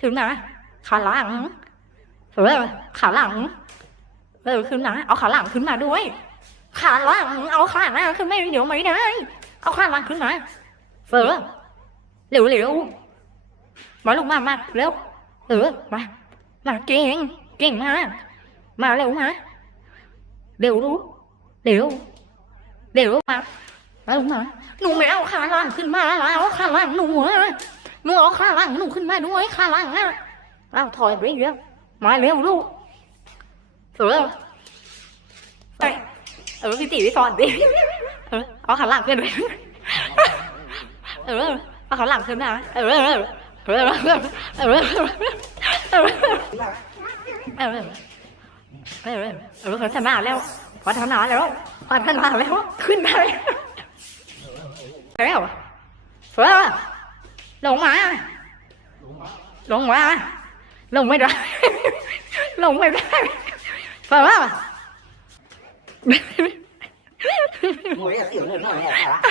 ขึ้นมาขาหลังเออขาหลังเออขึ้นมาเอาขาหลังขึ้นมาด้วย ขาหลังเอาขาหน้าขึ้นไม่เดี๋ยวไม่ได้ เอาขาหลังขึ้นมาเออเร็วเร็วมาลูกมามาเร็วเออมามาเก่งเก่งมากมาเร็วมาเร็วลูกเร็วเร็วมามาลูกมาหนูไม่เอาขาหลังขึ้นมาแล้วเอาขาหลังหนูอะ หนูเอาขาหลังหนูขึ้นมาด้วยข้าหลังอะเอาถอยไปเร็วมาเร็วลูกเออไปเออพี่ตีพี่สอนดิเออเอาขาหลังขึ้นไปเออเอาขาหลังขึ้นมาเออเออเออเออเออเออเออเออเออเออเขาชนะแล้วพอชนะแล้วพอชนะแล้วขึ้นได้แล้วเฟือลงมาล lộn mà lộn mà lộn mày rồi lộn mày rồi phải không à. Ngồi ở tiểu lên nói hả?